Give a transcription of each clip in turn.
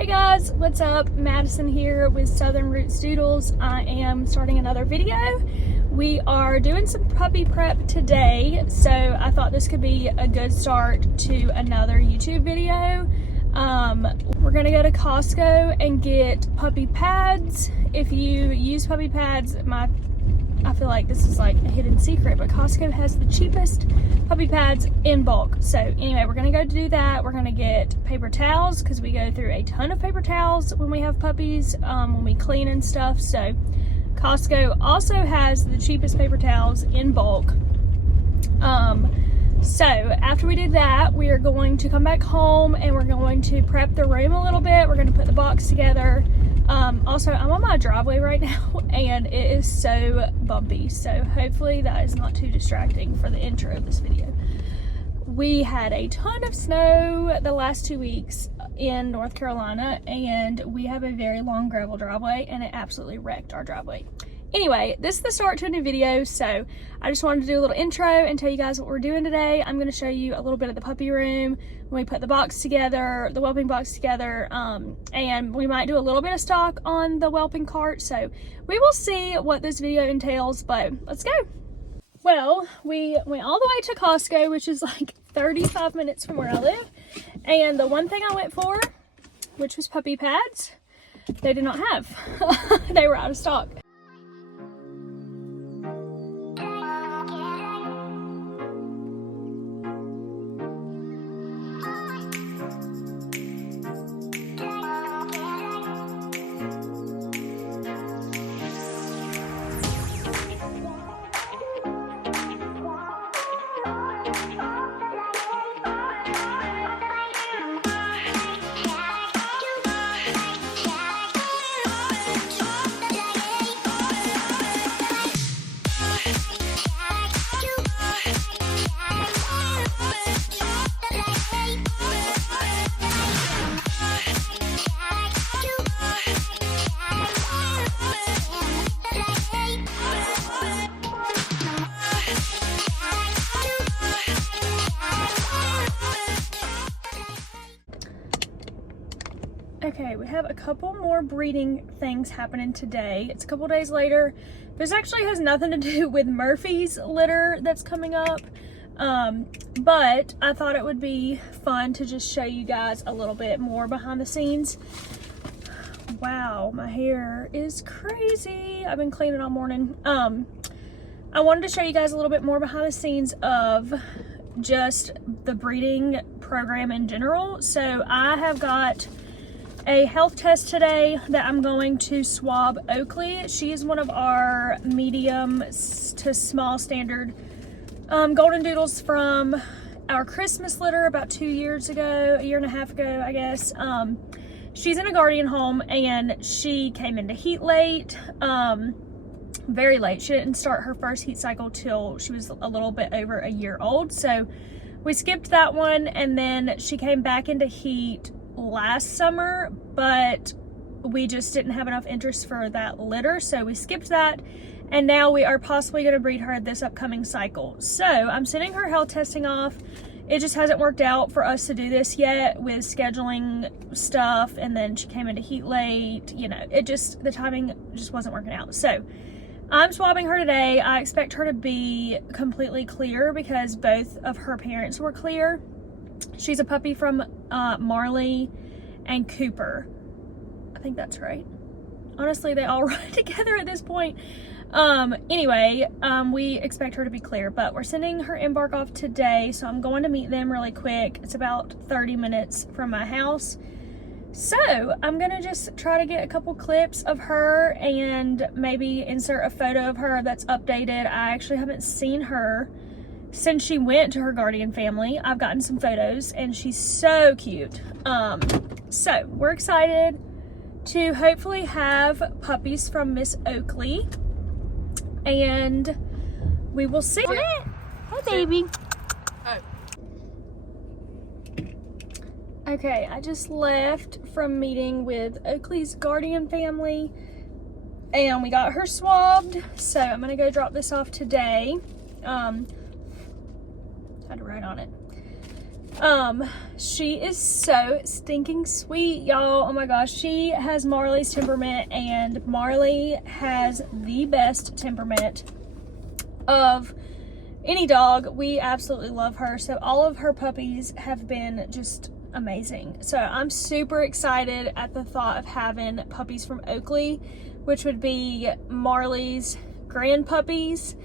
Hey guys, what's up? Madison here with Southern Roots Doodles. I am starting another video. We are doing some puppy prep today, so I thought this could be a good start to another YouTube video. We're gonna go to Costco and get puppy pads. If you use puppy pads, I feel like this is like a hidden secret, but Costco has the cheapest puppy pads in bulk. So anyway, we're gonna go do that. We're gonna get paper towels because we go through a ton of paper towels when we have puppies, when we clean and stuff. So Costco also has the cheapest paper towels in bulk. So after we do that, we are going to come back home and we're going to prep the room a little bit. We're going to put the box together. Also, I'm on my driveway right now and it is so bumpy, so hopefully that is not too distracting for the intro of this video. We had a ton of snow the last 2 weeks in North Carolina, and we have a very long gravel driveway and it absolutely wrecked our driveway. Anyway, this is the start to a new video, so I just wanted to do a little intro and tell you guys what we're doing today. I'm going to show you a little bit of the puppy room when we put the box together, the whelping box together, and we might do a little bit of stock on the whelping cart, so we will see what this video entails, but let's go. Well, we went all the way to Costco, which is like 35 minutes from where I live, and the one thing I went for, which was puppy pads, they did not have. They were out of stock. Okay, we have a couple more breeding things happening today. It's a couple days later. This actually has nothing to do with Murphy's litter that's coming up, but I thought it would be fun to just show you guys a little bit more behind the scenes. Wow, my hair is crazy. I've been cleaning all morning. I wanted to show you guys a little bit more behind the scenes of just the breeding program in general. So I have got a health test today that I'm going to swab Oakley. She is one of our medium to small standard golden doodles from our Christmas litter about 2 years ago, a year and a half ago, I guess. She's in a guardian home and she came into heat late, very late. She didn't start her first heat cycle till she was a little bit over a year old. So we skipped that one, and then she came back into heat last summer, but we just didn't have enough interest for that litter, so we skipped that, and now we are possibly going to breed her this upcoming cycle. So I'm sending her health testing off. It just hasn't worked out for us to do this yet with scheduling stuff, and then she came into heat late, you know, the timing just wasn't working out. So I'm swabbing her today. I expect her to be completely clear because both of her parents were clear. She's a puppy from Marley and Cooper. I think that's right. Honestly, they all run together at this point. Anyway, we expect her to be clear, but we're sending her embark off today, so I'm going to meet them really quick. It's about 30 minutes from my house. So I'm gonna just try to get a couple clips of her and maybe insert a photo of her that's updated. I actually haven't seen her since she went to her guardian family. I've gotten some photos and she's so cute. So we're excited to hopefully have puppies from Miss Oakley, and we will see. Hey baby. Okay, I just left from meeting with Oakley's guardian family and we got her swabbed, so I'm gonna go drop this off today. Had to write on it. She is so stinking sweet, y'all. Oh my gosh, she has Marley's temperament, and Marley has the best temperament of any dog. We absolutely love her. So all of her puppies have been just amazing. So I'm super excited at the thought of having puppies from Oakley, which would be Marley's grand puppies.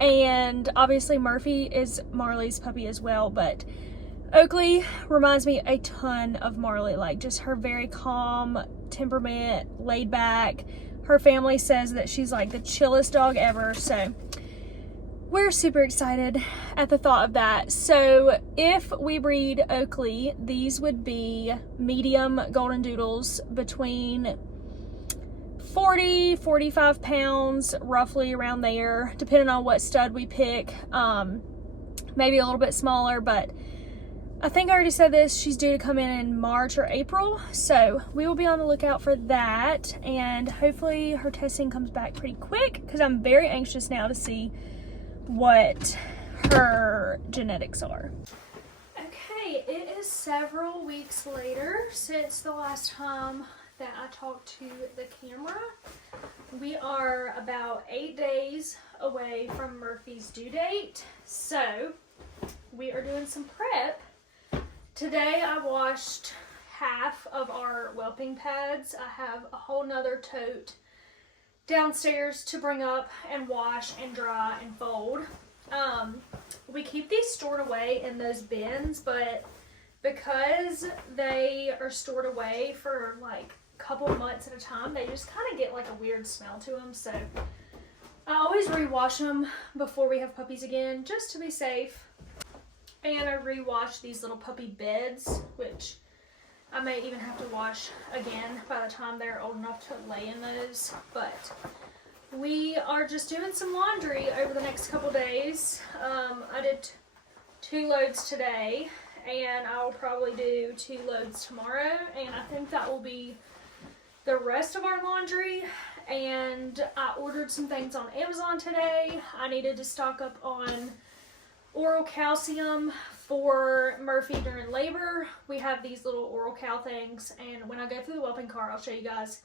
And obviously Murphy is Marley's puppy as well, but Oakley reminds me a ton of Marley, like just her very calm temperament, laid back. Her family says that she's like the chillest dog ever, so we're super excited at the thought of that. So if we breed Oakley, these would be medium golden doodles between 40-45 pounds, roughly around there, depending on what stud we pick. Maybe a little bit smaller, but I think I already said this, she's due to come in March or April, so we will be on the lookout for that, and hopefully her testing comes back pretty quick, because I'm very anxious now to see what her genetics are. Okay, it is several weeks later since the last time that I talked to the camera. We are about 8 days away from Murphy's due date, so we are doing some prep. Today I washed half of our whelping pads. I have a whole nother tote downstairs to bring up and wash and dry and fold. We keep these stored away in those bins, but because they are stored away for like couple months at a time, they just kind of get like a weird smell to them, so I always rewash them before we have puppies again, just to be safe. And I rewash these little puppy beds, which I may even have to wash again by the time they're old enough to lay in those. But we are just doing some laundry over the next couple days. I did 2 loads today, and I will probably do 2 loads tomorrow, and I think that will be the rest of our laundry. And I ordered some things on Amazon today. I needed to stock up on oral calcium for Murphy during labor. We have these little oral cal things, and when I go through the whelping cart, I'll show you guys.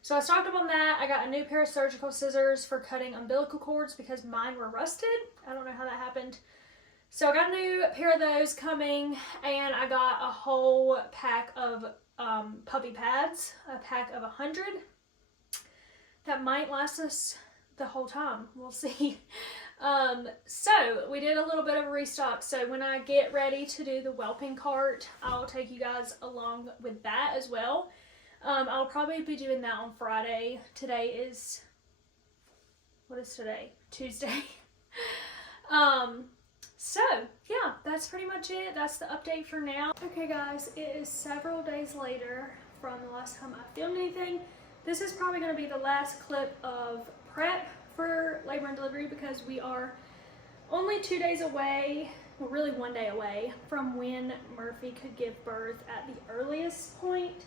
So I stocked up on that. I got a new pair of surgical scissors for cutting umbilical cords because mine were rusted. I don't know how that happened. So I got a new pair of those coming, and I got a whole pack of puppy pads, a pack of 100. That might last us the whole time. We'll see. So we did a little bit of a restock. So when I get ready to do the whelping cart, I'll take you guys along with that as well. I'll probably be doing that on Friday. Today is, what is today? Tuesday. So yeah, that's pretty much it. That's the update for now. Okay guys, it is several days later from the last time I filmed anything. This is probably going to be the last clip of prep for labor and delivery, because we are only 2 days away, well really 1 day away from when Murphy could give birth at the earliest point.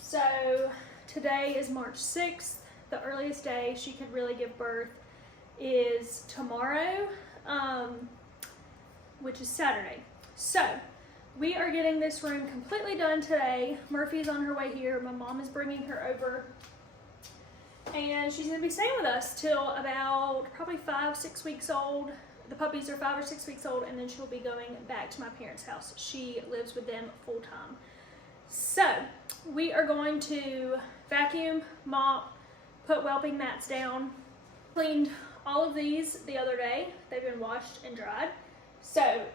So today is March 6th. The earliest day she could really give birth is tomorrow, which is Saturday. So we are getting this room completely done today. Murphy's on her way here. My mom is bringing her over, and she's gonna be staying with us till about probably 5-6 weeks old. The puppies are 5 or 6 weeks old, and then she'll be going back to my parents' house. She lives with them full time. So we are going to vacuum, mop, put whelping mats down. Cleaned all of these the other day. They've been washed and dried. So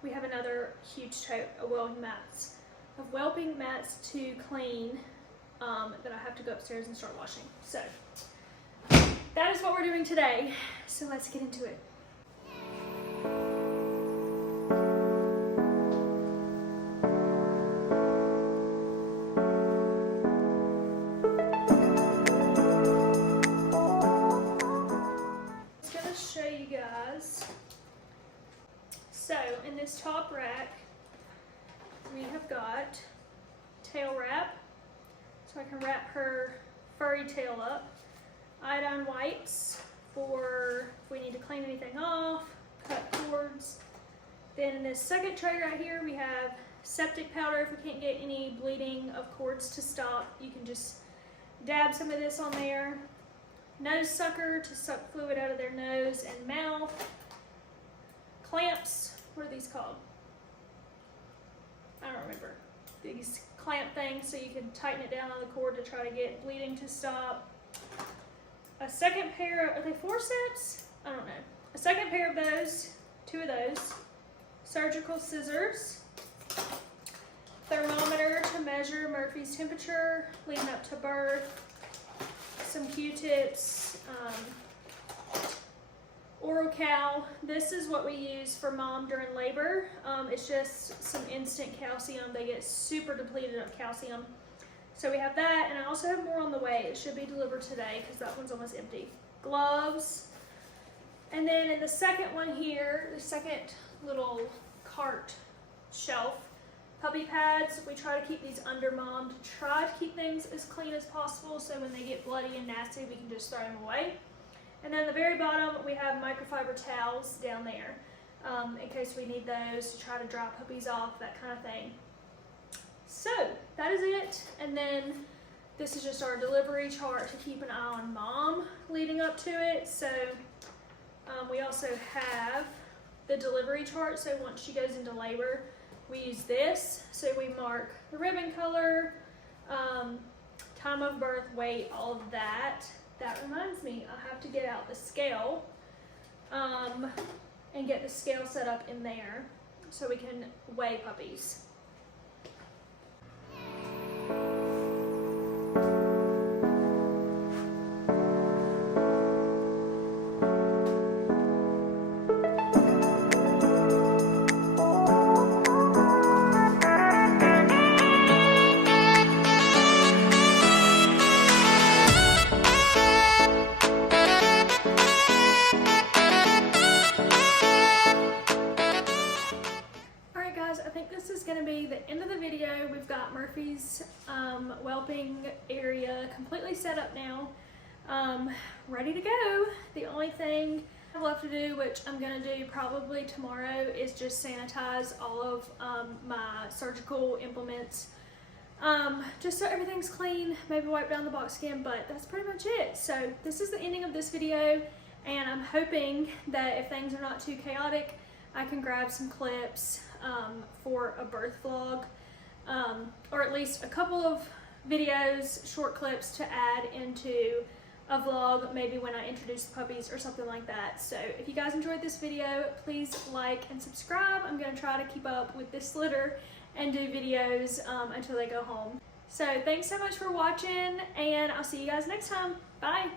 we have another huge tote of whelping mats to clean that I have to go upstairs and start washing. So that is what we're doing today. So let's get into it. So in this top rack, we have got tail wrap, so I can wrap her furry tail up. Iodine wipes for if we need to clean anything off, cut cords, Then in this second tray right here, we have septic powder. If we can't get any bleeding of cords to stop, you can just dab some of this on there. Nose sucker to suck fluid out of their nose and mouth. Clamps, what are these called? I don't remember. These clamp things so you can tighten it down on the cord to try to get bleeding to stop. A second pair, are they forceps? I don't know. A second pair of those, 2 of those. Surgical scissors. Thermometer to measure Murphy's temperature leading up to birth. Some Q-tips. Oral Cal. This is what we use for mom during labor. It's just some instant calcium. They get super depleted of calcium. So we have that, and I also have more on the way. It should be delivered today because that one's almost empty. Gloves. And then in the second one here, the second little cart shelf, puppy pads. We try to keep these under mom to try to keep things as clean as possible so when they get bloody and nasty, we can just throw them away. And then at the very bottom, we have microfiber towels down there in case we need those to try to dry puppies off, that kind of thing. So that is it. And then this is just our delivery chart to keep an eye on mom leading up to it. So we also have the delivery chart. So once she goes into labor, we use this. So we mark the ribbon color, time of birth, weight, all of that. That reminds me, I have to get out the scale and get the scale set up in there so we can weigh puppies. Going to be the end of the video. We've got Murphy's whelping area completely set up now, ready to go. The only thing I have left to do, which I'm going to do probably tomorrow, is just sanitize all of my surgical implements, just so everything's clean, maybe wipe down the box skin, but that's pretty much it. So this is the ending of this video, and I'm hoping that if things are not too chaotic, I can grab some clips for a birth vlog, or at least a couple of videos, short clips to add into a vlog, maybe when I introduce the puppies or something like that. So if you guys enjoyed this video, please like and subscribe. I'm going to try to keep up with this litter and do videos until they go home. So thanks so much for watching, and I'll see you guys next time. Bye!